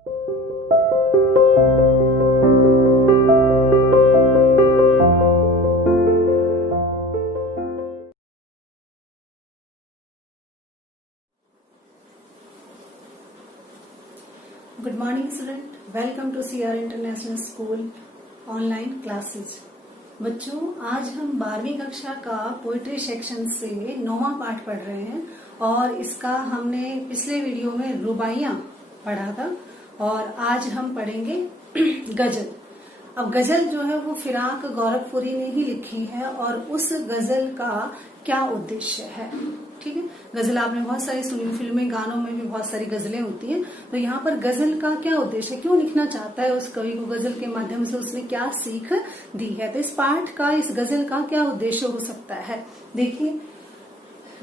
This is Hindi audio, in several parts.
Good morning student, welcome to CR international school online classes. बच्चों, आज हम 12वीं कक्षा का पोएट्री सेक्शन से 9वां पाठ पढ़ रहे हैं और इसका हमने पिछले वीडियो में रुबाइयां पढ़ा था और आज हम पढ़ेंगे गजल। अब गजल जो है वो फिराक गोरखपुरी ने ही लिखी है और उस गजल का क्या उद्देश्य है। ठीक है, गजल आपने बहुत सारी सुनी, फिल्में गानों में भी बहुत सारी गजलें होती हैं। तो यहाँ पर गजल का क्या उद्देश्य है, क्यों लिखना चाहता है उस कवि को, गजल के माध्यम से उसने क्या सीख दी है। तो इस पाठ का, इस गजल का क्या उद्देश्य हो सकता है। देखिए,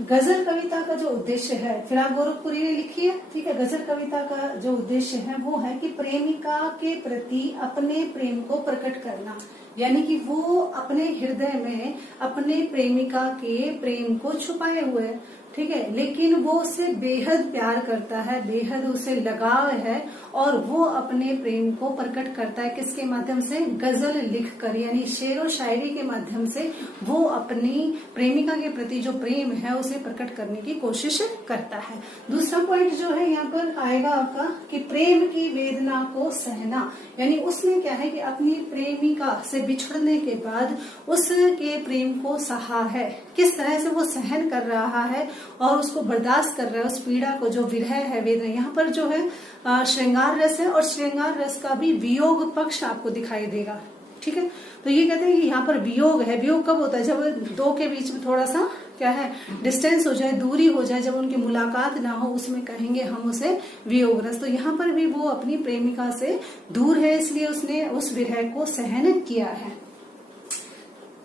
गजल कविता का जो उद्देश्य है, फिराक गोरखपुरी ने लिखी है। ठीक है, गजल कविता का जो उद्देश्य है वो है कि प्रेमिका के प्रति अपने प्रेम को प्रकट करना, यानी कि वो अपने हृदय में अपने प्रेमिका के प्रेम को छुपाए हुए है। ठीक है, लेकिन वो उससे बेहद प्यार करता है, बेहद उसे लगाव है और वो अपने प्रेम को प्रकट करता है किसके माध्यम से, गजल लिखकर, यानी शेर और शायरी के माध्यम से वो अपनी प्रेमिका के प्रति जो प्रेम है उसे प्रकट करने की कोशिश करता है। दूसरा पॉइंट जो है यहाँ पर आएगा आपका कि प्रेम की वेदना को सहना, यानी उसने क्या है कि अपनी प्रेमिका से बिछड़ने के बाद उसके प्रेम को सहा है, किस तरह से वो सहन कर रहा है और उसको बर्दाश्त कर रहा है, उस पीड़ा को, जो विरह है, वेदना। यहाँ पर जो है श्रृंगार रस है और श्रृंगार रस का भी वियोग पक्ष आपको दिखाई देगा। ठीक है, तो ये कहते हैं कि यहाँ पर वियोग है। वियोग कब होता है, जब दो के बीच में थोड़ा सा क्या है, डिस्टेंस हो जाए, दूरी हो जाए, जब उनकी मुलाकात ना हो, उसमें कहेंगे हम उसे वियोग रस। तो यहाँ पर भी वो अपनी प्रेमिका से दूर है, इसलिए उसने उस विरह को सहन किया है।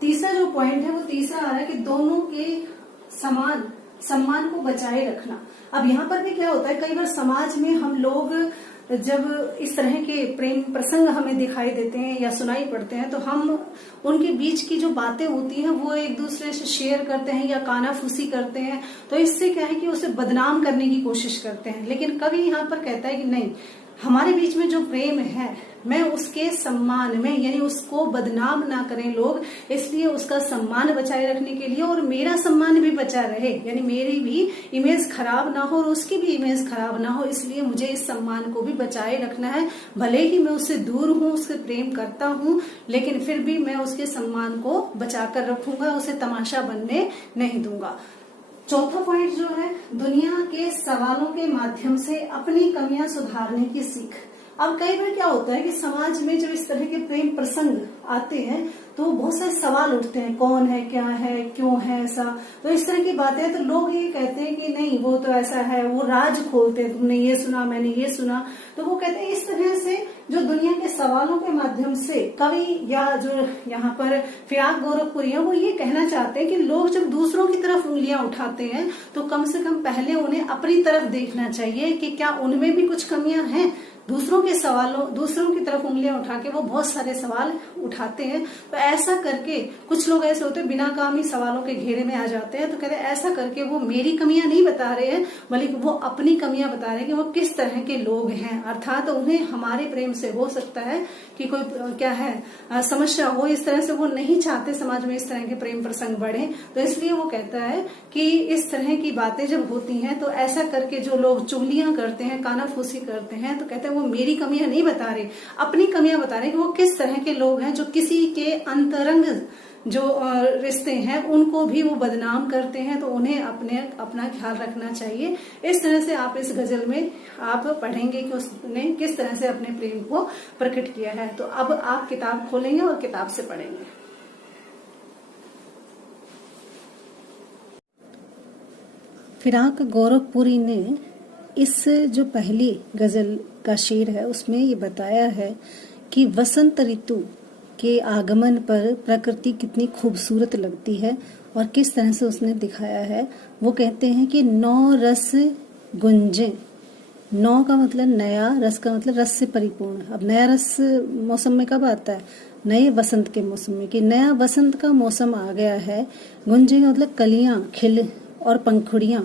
तीसरा जो पॉइंट है वो तीसरा आ रहा है कि दोनों के समान सम्मान को बचाए रखना। अब यहाँ पर भी क्या होता है, कई बार समाज में हम लोग जब इस तरह के प्रेम प्रसंग हमें दिखाई देते हैं या सुनाई पड़ते हैं तो हम उनके बीच की जो बातें होती हैं वो एक दूसरे से शेयर करते हैं या कानाफूसी करते हैं। तो इससे क्या है कि उसे बदनाम करने की कोशिश करते हैं। लेकिन कवि यहाँ पर कहता है कि नहीं, हमारे बीच में जो प्रेम है, मैं उसके सम्मान में, यानी उसको बदनाम ना करें लोग, इसलिए उसका सम्मान बचाए रखने के लिए और मेरा सम्मान भी बचा रहे, यानी मेरी भी इमेज खराब ना हो और उसकी भी इमेज खराब ना हो, इसलिए मुझे इस सम्मान को भी बचाए रखना है। भले ही मैं उससे दूर हूँ, उससे प्रेम करता हूँ, लेकिन फिर भी मैं उसके सम्मान को बचा कर रखूंगा, उसे तमाशा बनने नहीं दूंगा। चौथा पॉइंट जो है, दुनिया के सवालों के माध्यम से अपनी कमियां सुधारने की सीख। अब कई बार क्या होता है कि समाज में जब इस तरह के प्रेम प्रसंग आते हैं तो बहुत सारे सवाल उठते हैं, कौन है, क्या है, क्यों है ऐसा। तो इस तरह की बातें, तो लोग ये कहते हैं कि नहीं वो तो ऐसा है, वो राज खोलते हैं, तुमने ये सुना, मैंने ये सुना। तो वो कहते हैं इस तरह से जो दुनिया के सवालों के माध्यम से कवि या जो यहाँ पर फिराक गोरखपुरी है वो ये कहना चाहते हैं कि लोग जब दूसरों की तरफ उंगलियां उठाते हैं तो कम से कम पहले उन्हें अपनी तरफ देखना चाहिए कि क्या उनमें भी कुछ कमियां हैं। दूसरों के सवालों, दूसरों की तरफ उंगलियां उठा के वो बहुत सारे सवाल उठाते हैं। तो ऐसा करके कुछ लोग ऐसे होते हैं, बिना काम ही सवालों के घेरे में आ जाते हैं। तो कहते हैं ऐसा करके वो मेरी कमियां नहीं बता रहे हैं, बल्कि वो अपनी कमियां बता रहे हैं कि वो किस तरह के लोग हैं। अर्थात उन्हें हमारे प्रेम से हो सकता है कि कोई क्या है समस्या हो, इस तरह से वो नहीं चाहते समाज में इस तरह के प्रेम प्रसंग बढ़े। तो इसलिए वो कहता है कि इस तरह की बातें जब होती हैं तो ऐसा करके जो लोग चुगलियां करते हैं, कानाफूसी करते हैं, तो कहते हैं वो मेरी कमियां नहीं बता रहे, अपनी कमियां बता रहे कि वो किस तरह के लोग हैं जो किसी के अंतरंग जो रिश्ते हैं उनको भी वो बदनाम करते हैं। तो उन्हें अपना ख्याल रखना चाहिए। इस तरह से आप इस गजल में आप पढ़ेंगे कि उसने किस तरह से अपने प्रेम को प्रकट किया है। तो अब आप किताब खोलेंगे और किताब से पढ़ेंगे। फिराक गोरखपुरी ने इस जो पहली गजल का शेर है उसमें ये बताया है कि वसंत ऋतु के आगमन पर प्रकृति कितनी खूबसूरत लगती है और किस तरह से उसने दिखाया है। वो कहते हैं कि नौ रस गुंजे, नौ का मतलब नया, रस का मतलब रस से परिपूर्ण। अब नया रस मौसम में कब आता है, नए वसंत के मौसम में, कि नया वसंत का मौसम आ गया है। गुंजे का मतलब कलियां खिल और पंखुड़ियां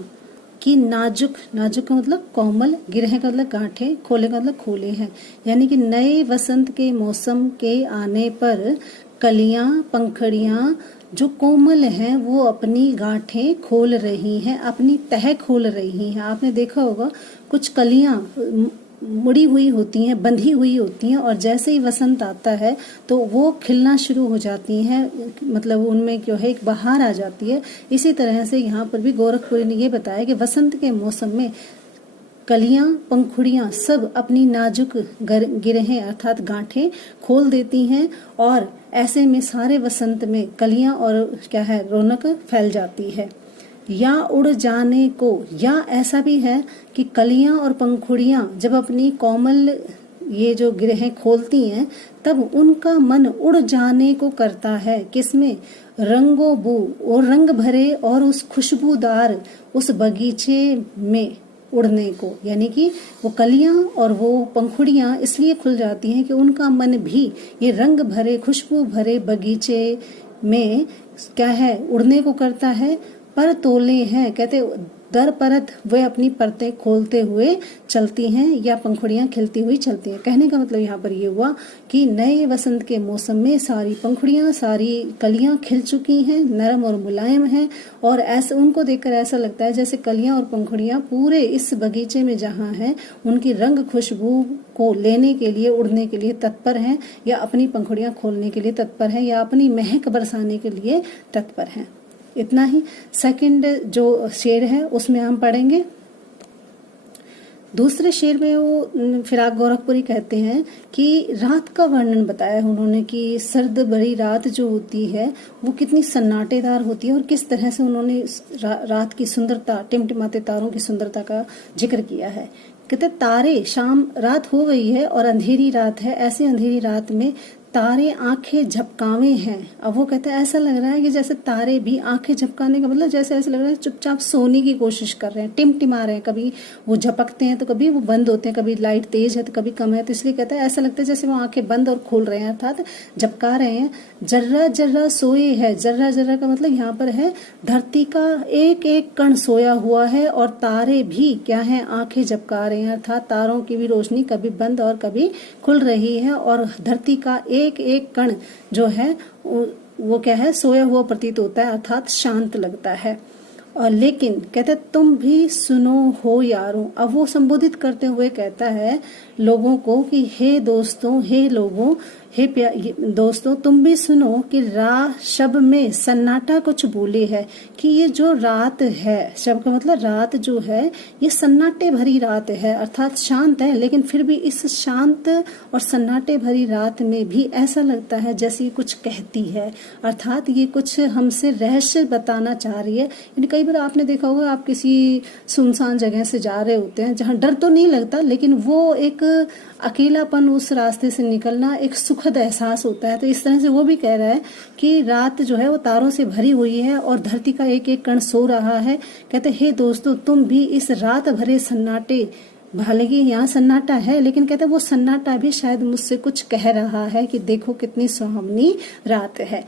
कि नाजुक, नाजुक का मतलब कोमल, गिरह का मतलब गांठे, खोले का मतलब खोले हैं। यानी कि नए वसंत के मौसम के आने पर कलियां, पंखड़ियां जो कोमल हैं वो अपनी गांठें खोल रही हैं, अपनी तह खोल रही हैं। आपने देखा होगा कुछ कलियां मुड़ी हुई होती हैं, बंधी हुई होती हैं, और जैसे ही वसंत आता है तो वो खिलना शुरू हो जाती हैं, मतलब उनमें जो है एक बहार आ जाती है। इसी तरह से यहाँ पर भी गोरखपुरी ने ये बताया कि वसंत के मौसम में कलियां, पंखुड़ियां सब अपनी नाजुक गिरहें अर्थात गांठें खोल देती हैं, और ऐसे में सारे वसंत में कलियां और क्या है रौनक फैल जाती है। या उड़ जाने को, या ऐसा भी है कि कलियां और पंखुड़ियां जब अपनी कोमल ये जो गिरहें खोलती हैं तब उनका मन उड़ जाने को करता है। किसमें? रंगो बू और रंग भरे और उस खुशबूदार उस बगीचे में उड़ने को। यानी कि वो कलियां और वो पंखुड़ियां इसलिए खुल जाती हैं कि उनका मन भी ये रंग भरे खुशबू भरे बगीचे में क्या है उड़ने को करता है। पर तोले हैं, कहते दर परत वे अपनी परतें खोलते हुए चलती हैं या पंखुड़ियां खिलती हुई चलती हैं। कहने का मतलब यहाँ पर ये हुआ कि नए वसंत के मौसम में सारी पंखुड़ियां, सारी कलियां खिल चुकी हैं, नरम और मुलायम हैं, और ऐसे उनको देखकर ऐसा लगता है जैसे कलियां और पंखुड़ियां पूरे इस बगीचे में जहाँ हैं उनकी रंग खुशबू को लेने के लिए, उड़ने के लिए तत्पर हैं, या अपनी पंखुड़ियां खोलने के लिए तत्पर हैं, या अपनी महक बरसाने के लिए तत्पर हैं। इतना ही। सेकंड जो शेर है उसमें हम पढ़ेंगे। दूसरे शेर में वो फिराक गोरखपुरी कहते हैं कि रात का वर्णन बताया उन्होंने कि सर्द भरी रात जो होती है वो कितनी सन्नाटेदार होती है, और किस तरह से उन्होंने रात की सुंदरता, टिमटिमाते तारों की सुंदरता का जिक्र किया है। कहते तारे, शाम रात हो गई है और अंधेरी रात है, ऐसे अंधेरी रात में तारे आंखें झपकावे हैं। अब वो कहते हैं ऐसा लग रहा है कि जैसे तारे भी आंखें झपकाने का मतलब जैसे ऐसा लग रहा है चुपचाप सोने की कोशिश कर रहे हैं, टिमटिमा रहे हैं। कभी वो झपकते हैं तो कभी वो बंद होते हैं, कभी लाइट तेज है तो कभी कम है, तो इसलिए कहता है ऐसा लगता है जैसे वो आंखें बंद और खोल रहे हैं अर्थात झपका रहे हैं। जर्रा जर्रा सोए है, जर्रा जर्रा का मतलब यहाँ पर है धरती का एक एक कण सोया हुआ है, और तारे भी क्या है आंखें झपका रहे हैं अर्थात तारों की भी रोशनी कभी बंद और कभी खुल रही है, और धरती का एक एक कण जो है वो क्या है सोया हुआ प्रतीत होता है अर्थात शांत लगता है। और लेकिन कहते तुम भी सुनो हो यारों। अब वो संबोधित करते हुए कहता है लोगों को कि हे दोस्तों, हे लोगों, हे दोस्तों तुम भी सुनो कि शब में सन्नाटा कुछ बोले है, कि ये जो रात है, शब का मतलब रात जो है ये सन्नाटे भरी रात है अर्थात शांत है, लेकिन फिर भी इस शांत और सन्नाटे भरी रात में भी ऐसा लगता है जैसे ये कुछ कहती है, अर्थात ये कुछ हमसे रहस्य बताना चाह रही है। यानी कई बार आपने देखा होगा आप किसी सुनसान जगह से जा रहे होते हैं जहाँ डर तो नहीं लगता, लेकिन वो एक अकेलापन, उस रास्ते से निकलना एक सुखद एहसास होता है। तो इस तरह से वो भी कह रहा है कि रात जो है वो तारों से भरी हुई है और धरती का एक एक कण सो रहा है। कहते हे दोस्तों तुम भी इस रात भरे सन्नाटे, हालांकि यहाँ सन्नाटा है लेकिन कहते वो सन्नाटा भी शायद मुझसे कुछ कह रहा है कि देखो कितनी सुहावनी रात है।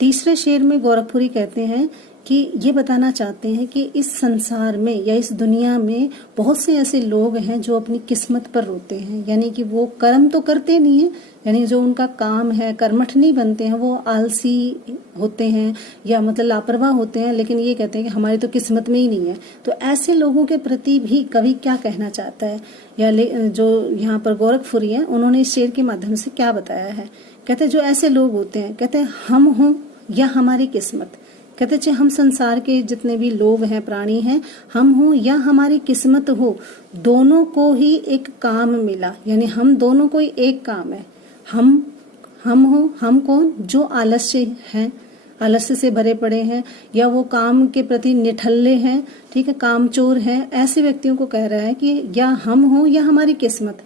तीसरे शेर में गोरखपुरी कहते हैं कि ये बताना चाहते हैं कि इस संसार में या इस दुनिया में बहुत से ऐसे लोग हैं जो अपनी किस्मत पर रोते हैं, यानी कि वो कर्म तो करते नहीं है, यानी जो उनका काम है कर्मठ नहीं बनते हैं, वो आलसी होते हैं या मतलब लापरवाह होते हैं, लेकिन ये कहते हैं कि हमारी तो किस्मत में ही नहीं है। तो ऐसे लोगों के प्रति भी कवि क्या कहना चाहता है, या जो यहाँ पर गोरखपुरी है उन्होंने इस शेर के माध्यम से क्या बताया है। कहते जो ऐसे लोग होते हैं, कहते हम हों या हमारी किस्मत, कहते चाहे हम संसार के जितने भी लोग हैं, प्राणी हैं, हम हो या हमारी किस्मत हो, दोनों को ही एक काम मिला, यानी हम दोनों को ही एक काम है। हम हो, हम कौन? जो आलस्य हैं, आलस्य से भरे पड़े हैं, या वो काम के प्रति निठल्ले हैं, ठीक है, कामचोर हैं, ऐसे व्यक्तियों को कह रहा है कि या हम हो या हमारी किस्मत,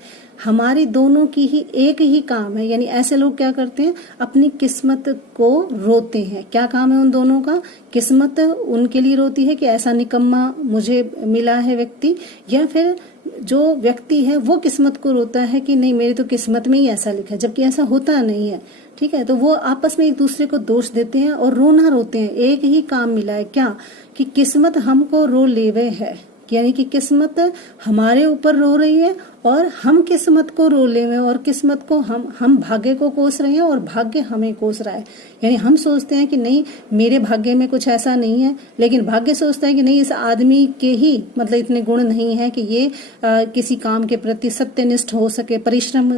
हमारी दोनों की ही एक ही काम है। यानी ऐसे लोग क्या करते हैं, अपनी किस्मत को रोते हैं। क्या काम है उन दोनों का? किस्मत उनके लिए रोती है कि ऐसा निकम्मा मुझे मिला है व्यक्ति, या फिर जो व्यक्ति है वो किस्मत को रोता है कि नहीं मेरी तो किस्मत में ही ऐसा लिखा है, जबकि ऐसा होता नहीं है। ठीक है। तो वो आपस में एक दूसरे को दोष देते हैं और रोना रोते हैं। एक ही काम मिला है, क्या कि किस्मत हमको रो लेवे है, यानी कि किस्मत हमारे ऊपर रो रही है और हम किस्मत को रो लेवे, और किस्मत को हम भाग्य को कोस रहे हैं और भाग्य हमें कोस रहा है। यानी हम सोचते हैं कि नहीं, मेरे भाग्य में कुछ ऐसा नहीं है, लेकिन भाग्य सोचता है कि नहीं, इस आदमी के ही मतलब इतने गुण नहीं है कि ये किसी काम के प्रति सत्यनिष्ठ हो सके, परिश्रम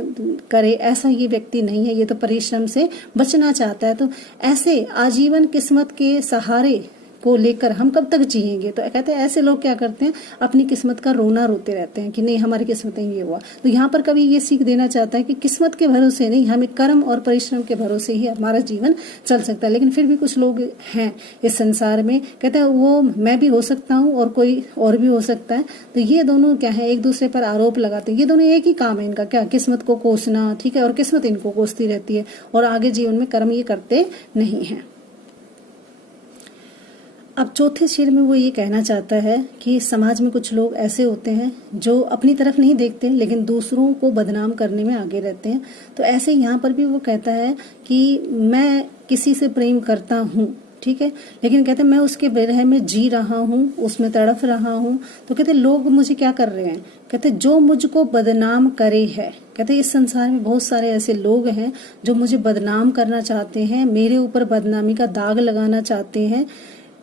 करे। ऐसा ये व्यक्ति नहीं है, ये तो परिश्रम से बचना चाहता है। तो ऐसे आजीवन किस्मत के सहारे को लेकर हम कब तक जिएंगे। तो कहते हैं ऐसे लोग क्या करते हैं, अपनी किस्मत का रोना रोते रहते हैं कि नहीं, हमारी किस्मत में ये हुआ। तो यहाँ पर कवि ये सीख देना चाहता है कि किस्मत के भरोसे नहीं, हमें कर्म और परिश्रम के भरोसे ही हमारा जीवन चल सकता है। लेकिन फिर भी कुछ लोग हैं इस संसार में, कहते हैं वो मैं भी हो सकता हूँ और कोई और भी हो सकता है। तो ये दोनों क्या है, एक दूसरे पर आरोप लगाते हैं। ये दोनों एक ही काम है इनका, क्या, किस्मत को कोसना, ठीक है, और किस्मत इनको कोसती रहती है और आगे जीवन में कर्म ये करते नहीं है। अब चौथे शेर में वो ये कहना चाहता है कि समाज में कुछ लोग ऐसे होते हैं जो अपनी तरफ नहीं देखते लेकिन दूसरों को बदनाम करने में आगे रहते हैं। तो ऐसे यहाँ पर भी वो कहता है कि मैं किसी से प्रेम करता हूँ, ठीक है, लेकिन कहते मैं उसके विरह में जी रहा हूँ, उसमें तड़फ रहा हूँ। तो कहते लोग मुझे क्या कर रहे हैं, कहते जो मुझको बदनाम करे है। कहते इस संसार में बहुत सारे ऐसे लोग हैं जो मुझे बदनाम करना चाहते हैं, मेरे ऊपर बदनामी का दाग लगाना चाहते हैं।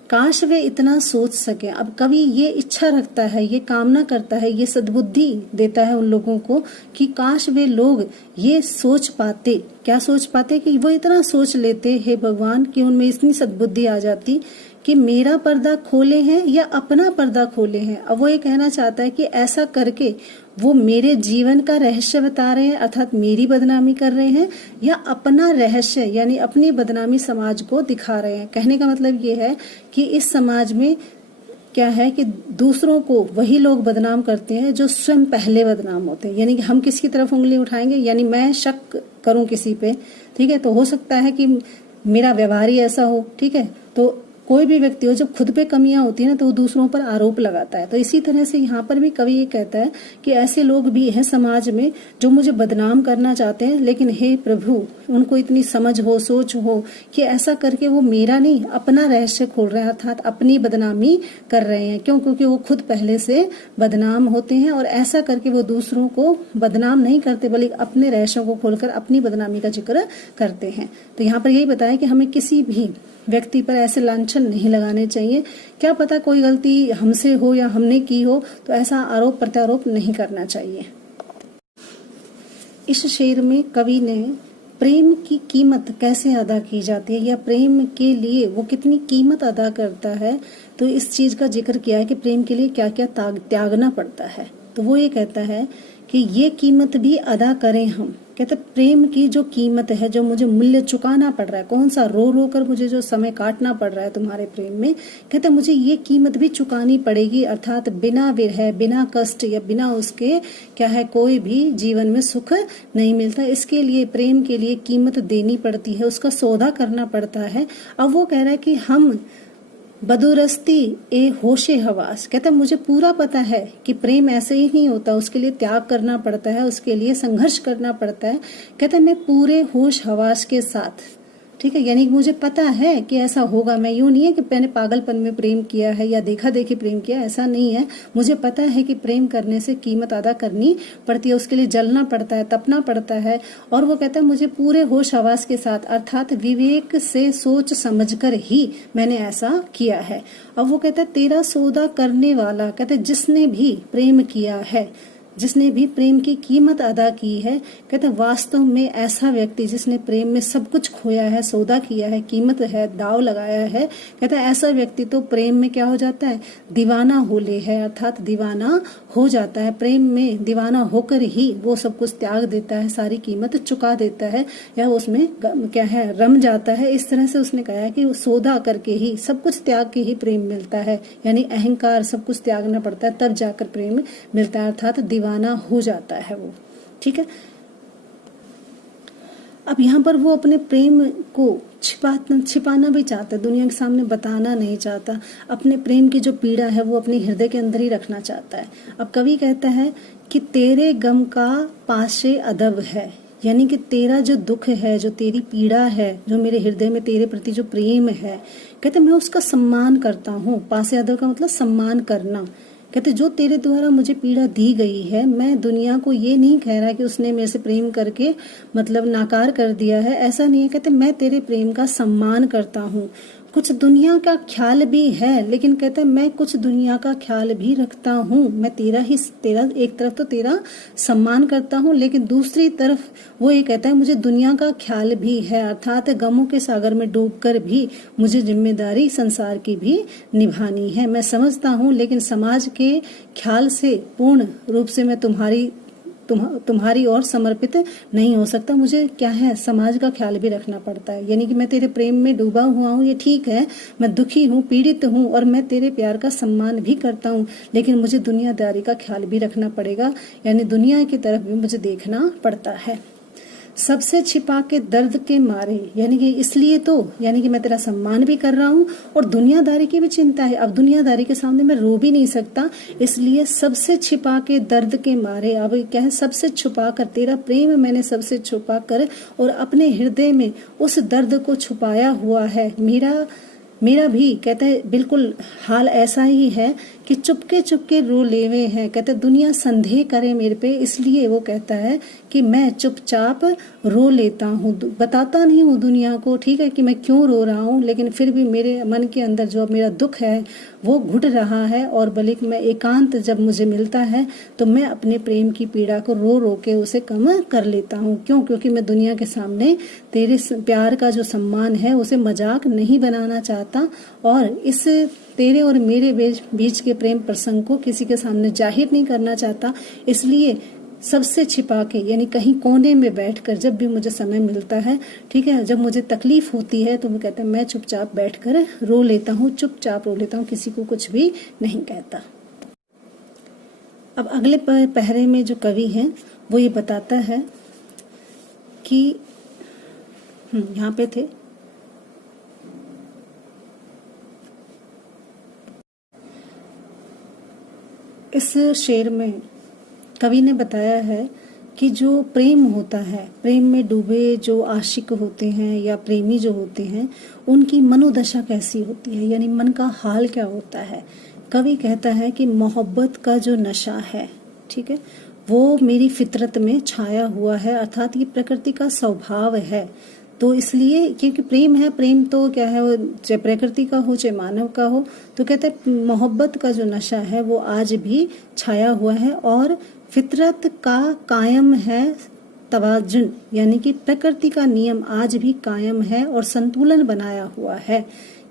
काश वे इतना सोच सके। अब कवि ये इच्छा रखता है, ये कामना करता है, ये सद्बुद्धि देता है उन लोगों को कि काश वे लोग ये सोच पाते। क्या सोच पाते, कि वो इतना सोच लेते, हे भगवान, कि उनमें इतनी सद्बुद्धि आ जाती कि मेरा पर्दा खोले हैं या अपना पर्दा खोले हैं। अब वो ये कहना चाहता है कि ऐसा करके वो मेरे जीवन का रहस्य बता रहे हैं, अर्थात मेरी बदनामी कर रहे हैं, या अपना रहस्य यानी अपनी बदनामी समाज को दिखा रहे हैं। कहने का मतलब ये है कि इस समाज में क्या है कि दूसरों को वही लोग बदनाम करते हैं जो स्वयं पहले बदनाम होते हैं। यानी कि हम किसकी तरफ उंगली उठाएंगे, यानी मैं शक करूं किसी पे, ठीक है, तो हो सकता है कि मेरा व्यवहार ही ऐसा हो, ठीक है। तो कोई भी व्यक्ति हो, जब खुद पे कमियां होती है ना, तो वो दूसरों पर आरोप लगाता है। तो इसी तरह से यहाँ पर भी कवि ये कहता है कि ऐसे लोग भी हैं समाज में जो मुझे बदनाम करना चाहते हैं, लेकिन हे प्रभु, उनको इतनी समझ हो, सोच हो कि ऐसा करके वो मेरा नहीं अपना रहस्य खोल रहे हैं, अर्थात अपनी बदनामी कर रहे हैं। क्यों? क्योंकि वो खुद पहले से बदनाम होते हैं और ऐसा करके वो दूसरों को बदनाम नहीं करते, बल्कि अपने रहस्यों को खोलकर अपनी बदनामी का जिक्र करते हैं। तो यहाँ पर यही बताया कि हमें किसी भी व्यक्ति पर ऐसे लांछन नहीं लगाने चाहिए। क्या पता कोई गलती हमसे हो या हमने की हो, तो ऐसा आरोप प्रत्यारोप नहीं करना चाहिए। इस शेर में कवि ने प्रेम की कीमत कैसे अदा की जाती है या प्रेम के लिए वो कितनी कीमत अदा करता है, तो इस चीज का जिक्र किया है कि प्रेम के लिए क्या क्या त्यागना पड़ता है। तो वो ये कहता है कि ये कीमत भी अदा करें हम। कहते प्रेम की जो कीमत है, जो मुझे मूल्य चुकाना पड़ रहा है, कौन सा रो रो कर मुझे जो समय काटना पड़ रहा है तुम्हारे प्रेम में, कहते मुझे ये कीमत भी चुकानी पड़ेगी, अर्थात बिना विरह, बिना कष्ट या बिना उसके क्या है कोई भी जीवन में सुख नहीं मिलता। इसके लिए प्रेम के लिए कीमत देनी पड़ती है, उसका सौदा करना पड़ता है। अब वो कह रहा है कि हम बदुरस्ती ए होशे हवास, कहता मुझे पूरा पता है कि प्रेम ऐसे ही नहीं होता, उसके लिए त्याग करना पड़ता है, उसके लिए संघर्ष करना पड़ता है। कहता मैं पूरे होश हवास के साथ, ठीक है, यानी मुझे पता है कि ऐसा होगा। मैं यूं नहीं है कि मैंने पागलपन में प्रेम किया है या देखा देखी प्रेम किया, ऐसा नहीं है। मुझे पता है कि प्रेम करने से कीमत अदा करनी पड़ती है, उसके लिए जलना पड़ता है, तपना पड़ता है। और वो कहता है मुझे पूरे होश हवास के साथ, अर्थात विवेक से सोच समझकर ही मैंने ऐसा किया है। अब वो कहता है तेरा सौदा करने वाला, कहते जिसने भी प्रेम किया है, जिसने भी प्रेम की कीमत अदा की है, कहते वास्तव में ऐसा व्यक्ति जिसने प्रेम में सब कुछ खोया है, सौदा किया है, कीमत है, दाव लगाया है, कहते ऐसा व्यक्ति तो प्रेम में क्या हो जाता है, दीवाना हो ले है, अर्थात दीवाना हो जाता है। प्रेम में दीवाना होकर ही वो सब कुछ त्याग देता है, सारी कीमत चुका देता है या उसमें क्या है रम जाता है। इस तरह से उसने कहा है कि सौदा करके ही, सब कुछ त्याग के ही प्रेम मिलता है, यानी अहंकार सब कुछ त्यागना पड़ता है, तब जाकर प्रेम मिलता है, अर्थात दीवाना हो जाता है वो, ठीक है। अब यहाँ पर वो अपने प्रेम को छिपाना भी चाहता है, दुनिया के सामने बताना नहीं चाहता। अपने प्रेम की जो पीड़ा है वो अपने हृदय के अंदर ही रखना चाहता है। अब कवि कहता है कि तेरे गम का पाशे अदब है, यानी कि तेरा जो दुख है, जो तेरी पीड़ा है, जो मेरे हृदय में तेरे प्रति जो प्रेम है, कहते मैं उसका सम्मान करता हूँ। पास यादव का मतलब सम्मान करना। कहते जो तेरे द्वारा मुझे पीड़ा दी गई है, मैं दुनिया को ये नहीं कह रहा कि उसने मेरे से प्रेम करके मतलब नाकार कर दिया है, ऐसा नहीं है। कहते मैं तेरे प्रेम का सम्मान करता हूँ। कुछ दुनिया का ख्याल भी है, लेकिन कहते हैं मैं कुछ दुनिया का ख्याल भी रखता हूँ। मैं तेरा एक तरफ तो तेरा सम्मान करता हूँ, लेकिन दूसरी तरफ वो ये कहता है मुझे दुनिया का ख्याल भी है, अर्थात गमों के सागर में डूबकर भी मुझे जिम्मेदारी संसार की भी निभानी है। मैं समझता हूँ, लेकिन समाज के ख्याल से पूर्ण रूप से मैं तुम्हारी ओर समर्पित नहीं हो सकता। मुझे क्या है, समाज का ख्याल भी रखना पड़ता है। यानी कि मैं तेरे प्रेम में डूबा हुआ हूँ, ये ठीक है, मैं दुखी हूँ, पीड़ित हूँ, और मैं तेरे प्यार का सम्मान भी करता हूँ, लेकिन मुझे दुनियादारी का ख्याल भी रखना पड़ेगा, यानी दुनिया की तरफ भी मुझे देखना पड़ता है। सबसे छिपा के दर्द के मारे, यानी कि इसलिए तो, यानी कि मैं तेरा सम्मान भी कर रहा हूँ और दुनियादारी की भी चिंता है। अब दुनियादारी के सामने मैं रो भी नहीं सकता, इसलिए सबसे छिपा के दर्द के मारे, अब क्या है, सबसे छुपा कर, तेरा प्रेम मैंने सबसे छुपा कर और अपने हृदय में उस दर्द को छुपाया हुआ है। मेरा भी कहते हैं बिल्कुल हाल ऐसा ही है कि चुपके चुपके रो लेवे हैं। कहते दुनिया संदेह करे मेरे पे, इसलिए वो कहता है कि मैं चुपचाप रो लेता हूँ, बताता नहीं हूँ दुनिया को, ठीक है, कि मैं क्यों रो रहा हूँ, लेकिन फिर भी मेरे मन के अंदर जो मेरा दुख है वो घुट रहा है। और बल्कि मैं एकांत जब मुझे मिलता है तो मैं अपने प्रेम की पीड़ा को रो रो के उसे कम कर लेता हूँ। क्यों? क्योंकि मैं दुनिया के सामने तेरे प्यार का जो सम्मान है उसे मजाक नहीं बनाना चाहता, और इस तेरे और मेरे बीच के प्रेम प्रसंग को किसी के सामने जाहिर नहीं करना चाहता। इसलिए सबसे छिपा के, यानी कहीं कोने में बैठकर जब भी मुझे समय मिलता है, ठीक है, जब मुझे तकलीफ होती है तो वो कहते हैं मैं चुपचाप बैठकर रो लेता हूँ, चुपचाप रो लेता हूँ, किसी को कुछ भी नहीं कहता। अब अगले पहरे में जो कवि है वो ये बताता है कि यहाँ पे थे, इस शेर में कवि ने बताया है कि जो प्रेम होता है, प्रेम में डूबे जो आशिक होते हैं या प्रेमी जो होते हैं, उनकी मनोदशा कैसी होती है, यानी मन का हाल क्या होता है। कवि कहता है कि मोहब्बत का जो नशा है, ठीक है, वो मेरी फितरत में छाया हुआ है, अर्थात ये प्रकृति का स्वभाव है। तो इसलिए क्योंकि प्रेम है, प्रेम तो क्या है, चाहे प्रकृति का हो चाहे मानव का हो, तो कहते हैं मोहब्बत का जो नशा है वो आज भी छाया हुआ है, और फितरत का कायम है तवाजुन, यानी कि प्रकृति का नियम आज भी कायम है और संतुलन बनाया हुआ है।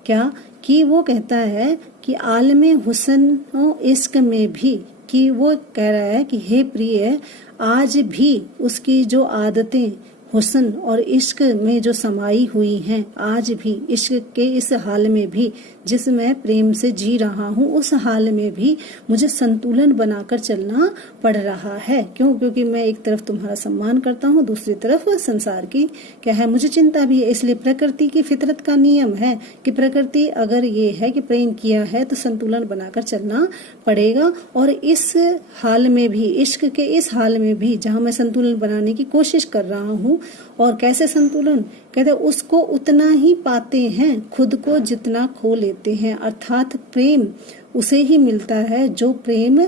क्या कि वो कहता है कि आलमे हुस्न और इश्क में भी, कि वो कह रहा है कि हे प्रिय, आज भी उसकी जो आदतें हुस्न और इश्क में जो समाई हुई हैं, आज भी इश्क के इस हाल में भी जिसमें प्रेम से जी रहा हूँ, उस हाल में भी मुझे संतुलन बनाकर चलना पड़ रहा है। क्यों? क्योंकि मैं एक तरफ तुम्हारा सम्मान करता हूँ, दूसरी तरफ संसार की क्या है, मुझे चिंता भी है। इसलिए प्रकृति की फितरत का नियम है कि प्रकृति अगर ये है कि प्रेम किया है तो संतुलन बनाकर चलना पड़ेगा। और इस हाल में भी, इश्क के इस हाल में भी जहाँ मैं संतुलन बनाने की कोशिश कर रहा हूँ, और कैसे संतुलन, कहते उसको उतना ही पाते हैं खुद को जितना खो लेते हैं, अर्थात प्रेम उसे ही मिलता है जो प्रेम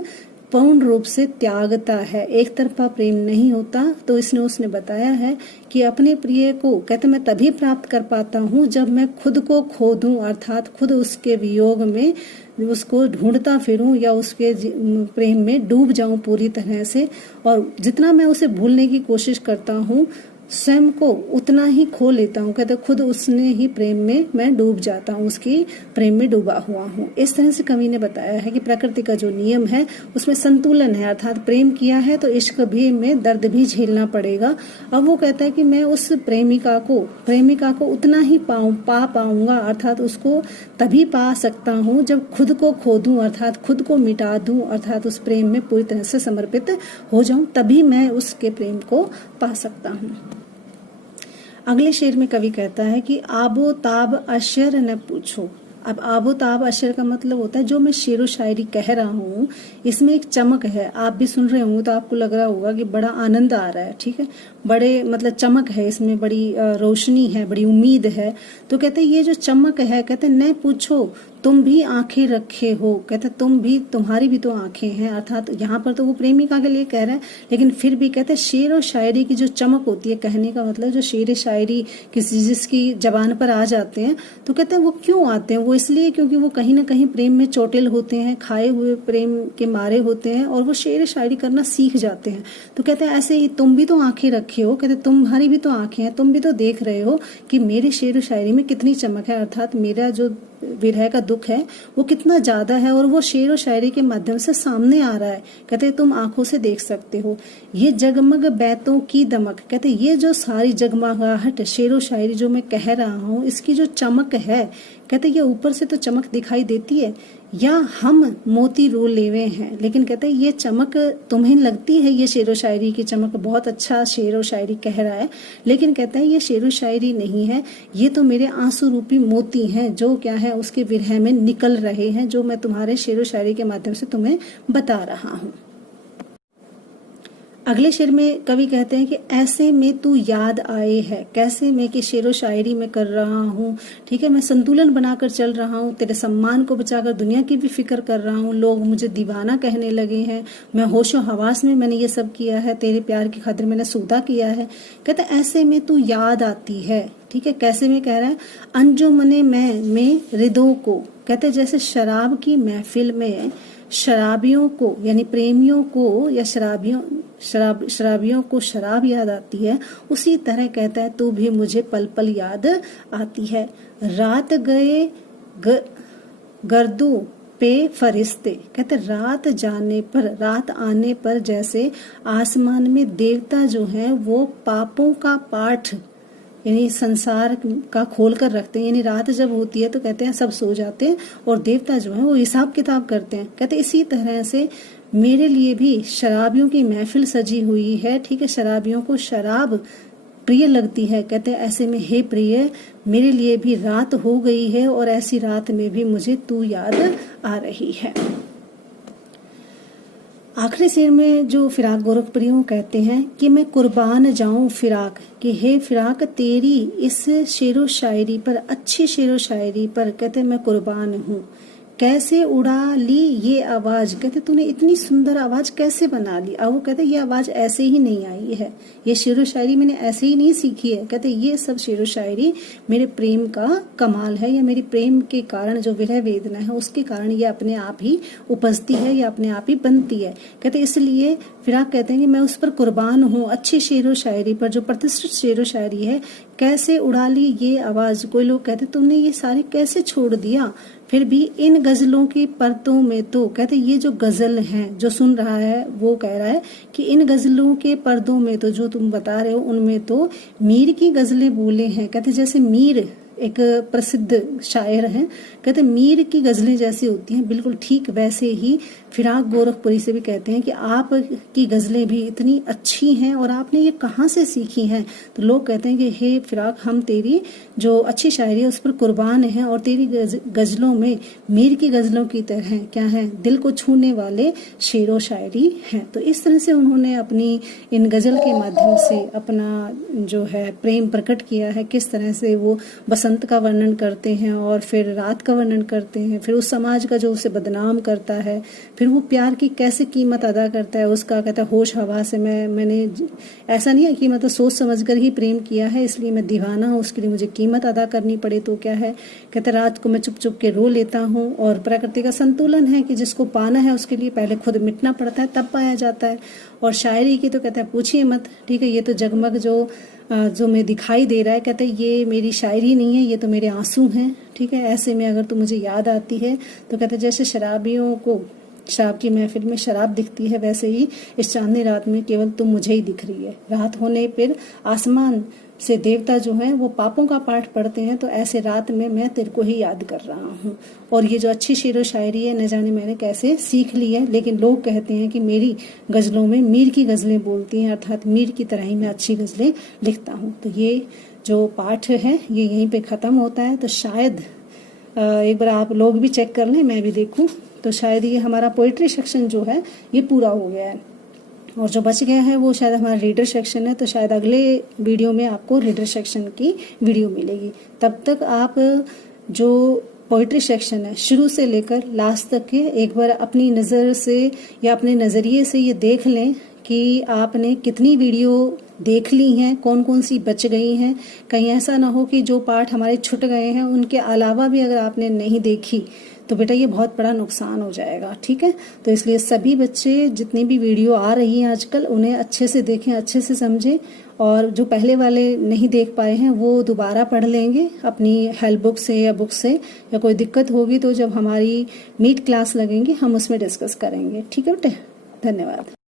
पूर्ण रूप से त्यागता है। एक तरफा प्रेम नहीं होता। तो उसने बताया है कि अपने प्रिय को कहते मैं तभी प्राप्त कर पाता हूँ जब मैं खुद को खो दूं, अर्थात खुद उसके वियोग में उसको ढूंढता फिरूं या उसके प्रेम में डूब जाऊं पूरी तरह से। और जितना मैं उसे भूलने की कोशिश करता हूँ, स्वयं को उतना ही खो लेता हूँ। कहते खुद उसने ही प्रेम में मैं डूब जाता हूँ, उसकी प्रेम में डूबा हुआ हूँ। इस तरह से कवि ने बताया है कि प्रकृति का जो नियम है उसमें संतुलन है, अर्थात प्रेम किया है तो इश्क भी में दर्द भी झेलना पड़ेगा। अब वो कहता है कि मैं उस प्रेमिका को उतना ही पा पाऊंगा, अर्थात उसको तभी पा सकता हूँ जब खुद को खो दूं, अर्थात खुद को मिटा दूं, अर्थात उस प्रेम में पूरी तरह से समर्पित हो जाऊं, तभी मैं उसके प्रेम को पा सकता हूँ। अगले शेर में कवि कहता है कि आबो ताब अशर न पूछो, अब आबो ताब अशर का मतलब होता है जो मैं शेरो शायरी कह रहा हूँ इसमें एक चमक है। आप भी सुन रहे होंगे तो आपको लग रहा होगा कि बड़ा आनंद आ रहा है, ठीक है, बड़े मतलब चमक है इसमें, बड़ी रोशनी है, बड़ी उम्मीद है। तो कहते हैं ये जो चमक है, कहते हैं न पूछो तुम भी आंखें रखे हो, कहते तुम भी, तुम्हारी भी तो आंखें हैं, अर्थात यहाँ पर तो वो प्रेमिका के लिए कह रहे हैं, लेकिन फिर भी कहते हैं शेर और शायरी की जो चमक होती है, कहने का मतलब जो शेर शायरी किसी जिसकी जबान पर आ जाते हैं तो कहते हैं वो क्यों आते हैं, वो इसलिए क्योंकि वो कहीं ना कहीं प्रेम में चोटिल होते हैं, खाए हुए प्रेम के मारे होते हैं और वो शेर शायरी करना सीख जाते हैं। तो कहते हैं ऐसे ही तुम भी तो आंखें रखे हो, कहते तुम्हारी भी तो आंखें हैं, तुम भी तो देख रहे हो कि मेरे शेर शायरी में कितनी चमक है, अर्थात मेरा जो विरह का दुख है वो कितना ज्यादा है और वो शेर और शायरी के माध्यम से सामने आ रहा है। कहते तुम आंखों से देख सकते हो। ये जगमग बैतों की दमक, कहते ये जो सारी जगमगाहट शेर और शायरी जो मैं कह रहा हूँ इसकी जो चमक है, कहते ये ऊपर से तो चमक दिखाई देती है या हम मोती रो लेवे हैं, लेकिन कहते हैं ये चमक तुम्हें लगती है, ये शेर व शायरी की चमक, बहुत अच्छा शेर व शायरी कह रहा है, लेकिन कहते हैं ये शेर व शायरी नहीं है, ये तो मेरे आंसू रूपी मोती हैं जो क्या है उसके विरह में निकल रहे हैं, जो मैं तुम्हारे शेर व शायरी के माध्यम से तुम्हें बता रहा हूँ। अगले शेर में कवि कहते हैं कि ऐसे में तू याद आए है, कैसे में कि शेर व शायरी में कर रहा हूँ, ठीक है, मैं संतुलन बनाकर चल रहा हूँ, तेरे सम्मान को बचाकर दुनिया की भी फिक्र कर रहा हूँ, लोग मुझे दीवाना कहने लगे हैं, मैं होशो हवास में मैंने ये सब किया है, तेरे प्यार की खातिर मैंने सौदा किया है। कहते ऐसे में तू याद आती है, ठीक है, कैसे में कह रहा है, अंजुमने में रिदों को, कहते जैसे शराब की महफिल में शराबियों को यानी प्रेमियों को या शराबियों को शराब याद आती है, उसी तरह कहता है तू भी मुझे पल पल याद आती है। रात गए गर्दू पे फरिश्ते, कहते रात जाने पर, रात आने पर जैसे आसमान में देवता जो हैं वो पापों का पाठ यानी संसार का खोल कर रखते हैं, यानी रात जब होती है तो कहते हैं सब सो जाते हैं और देवता जो है वो हिसाब किताब करते हैं। कहते इसी तरह से मेरे लिए भी शराबियों की महफिल सजी हुई है, ठीक है, शराबियों को शराब प्रिय लगती है। कहते ऐसे में हे प्रिय मेरे लिए भी रात हो गई है और ऐसी रात में भी मुझे तू याद आ रही है। आखिरी शेर में जो फिराक गोरखपुरियों कहते हैं कि मैं कुर्बान जाऊं फिराक, कि हे फिराक तेरी इस शेरो शायरी पर, अच्छी शेरो शायरी पर, कहते मैं कुर्बान हूँ। कैसे उड़ा ली ये आवाज, कहते तूने इतनी सुंदर आवाज कैसे बना ली। अब वो कहते ये आवाज ऐसे ही नहीं आई है, ये शेरो शायरी मैंने ऐसे ही नहीं सीखी है। कहते ये सब शेरो शायरी मेरे प्रेम का कमाल है, या मेरी प्रेम के कारण जो विरह वेदना है उसके कारण ये अपने आप ही उपजती है या अपने आप ही बनती है। कहते इसलिए फिराक कहते हैं कि मैं उस पर कुर्बान हूँ, अच्छी शेरो शायरी पर, जो प्रतिष्ठित शेरो शायरी है। कैसे उड़ा ली ये आवाज, कोई लोग कहते तुमने ये सारे कैसे छोड़ दिया, फिर भी इन गजलों की परतों में तो, कहते ये जो गजल हैं जो सुन रहा है वो कह रहा है कि इन गजलों के पर्दों में तो, जो तुम बता रहे हो उनमें तो मीर की गजलें बोले हैं। कहते जैसे मीर एक प्रसिद्ध शायर हैं, कहते मीर की गजलें जैसी होती हैं, बिल्कुल ठीक वैसे ही फिराक गोरखपुरी से भी कहते हैं कि आप की गजलें भी इतनी अच्छी हैं और आपने ये कहाँ से सीखी हैं। तो लोग कहते हैं कि हे फिराक हम तेरी जो अच्छी शायरी है उस पर कुर्बान हैं और तेरी गजलों में मीर की गजलों की तरह क्या है, दिल को छूने वाले शेरो शायरी हैं। तो इस तरह से उन्होंने अपनी इन गजल के माध्यम से अपना जो है प्रेम प्रकट किया है, किस तरह से वो बसंत का वर्णन करते हैं और फिर रात का वर्णन करते हैं, फिर उस समाज का जो उसे बदनाम करता है, फिर वो प्यार की कैसे कीमत अदा करता है उसका। कहता है होश हवा से मैंने ऐसा नहीं है कि मतलब सोच समझ कर ही प्रेम किया है इसलिए मैं दीवाना हूँ, उसके लिए मुझे कीमत अदा करनी पड़े तो क्या है। कहता रात को मैं चुप चुप के रो लेता हूँ और प्रकृति का संतुलन है कि जिसको पाना है उसके लिए पहले खुद मिटना पड़ता है तब पाया जाता है। और शायरी की तो कहता है पूछिए मत, ठीक है, ये तो जगमग जो मैं दिखाई दे रहा है, कहते हैं ये मेरी शायरी नहीं है, ये तो मेरे आंसू हैं, ठीक है। ऐसे में अगर तू मुझे याद आती है तो कहते हैं जैसे शराबियों को शराब की महफिल में शराब दिखती है वैसे ही इस चांदनी रात में केवल तुम मुझे ही दिख रही है। रात होने पर आसमान से देवता जो हैं वो पापों का पाठ पढ़ते हैं, तो ऐसे रात में मैं तेरे को ही याद कर रहा हूँ। और ये जो अच्छी शेरो शायरी है न जाने मैंने कैसे सीख ली है, लेकिन लोग कहते हैं कि मेरी गजलों में मीर की गजलें बोलती हैं, अर्थात मीर की तरह ही मैं अच्छी गजलें लिखता हूँ। तो ये जो पाठ है ये यहीं पे ख़त्म होता है। तो शायद एक बार आप लोग भी चेक कर लें, मैं भी देखूं। तो शायद ये हमारा पोइट्री सेक्शन जो है ये पूरा हो गया है, और जो बच गया है वो शायद हमारा रीडर सेक्शन है। तो शायद अगले वीडियो में आपको रीडर सेक्शन की वीडियो मिलेगी। तब तक आप जो पोइट्री सेक्शन है शुरू से लेकर लास्ट तक के एक बार अपनी नज़र से या अपने नज़रिए से ये देख लें कि आपने कितनी वीडियो देख ली हैं, कौन कौन सी बच गई हैं। कहीं ऐसा ना हो कि जो पार्ट हमारे छूट गए हैं उनके अलावा भी अगर आपने नहीं देखी तो बेटा ये बहुत बड़ा नुकसान हो जाएगा, ठीक है। तो इसलिए सभी बच्चे जितनी भी वीडियो आ रही हैं आजकल उन्हें अच्छे से देखें, अच्छे से समझें, और जो पहले वाले नहीं देख पाए हैं वो दोबारा पढ़ लेंगे अपनी हेल्प बुक से या बुक से, या कोई दिक्कत होगी तो जब हमारी मीट क्लास लगेंगी हम उसमें डिस्कस करेंगे, ठीक है बेटे। धन्यवाद।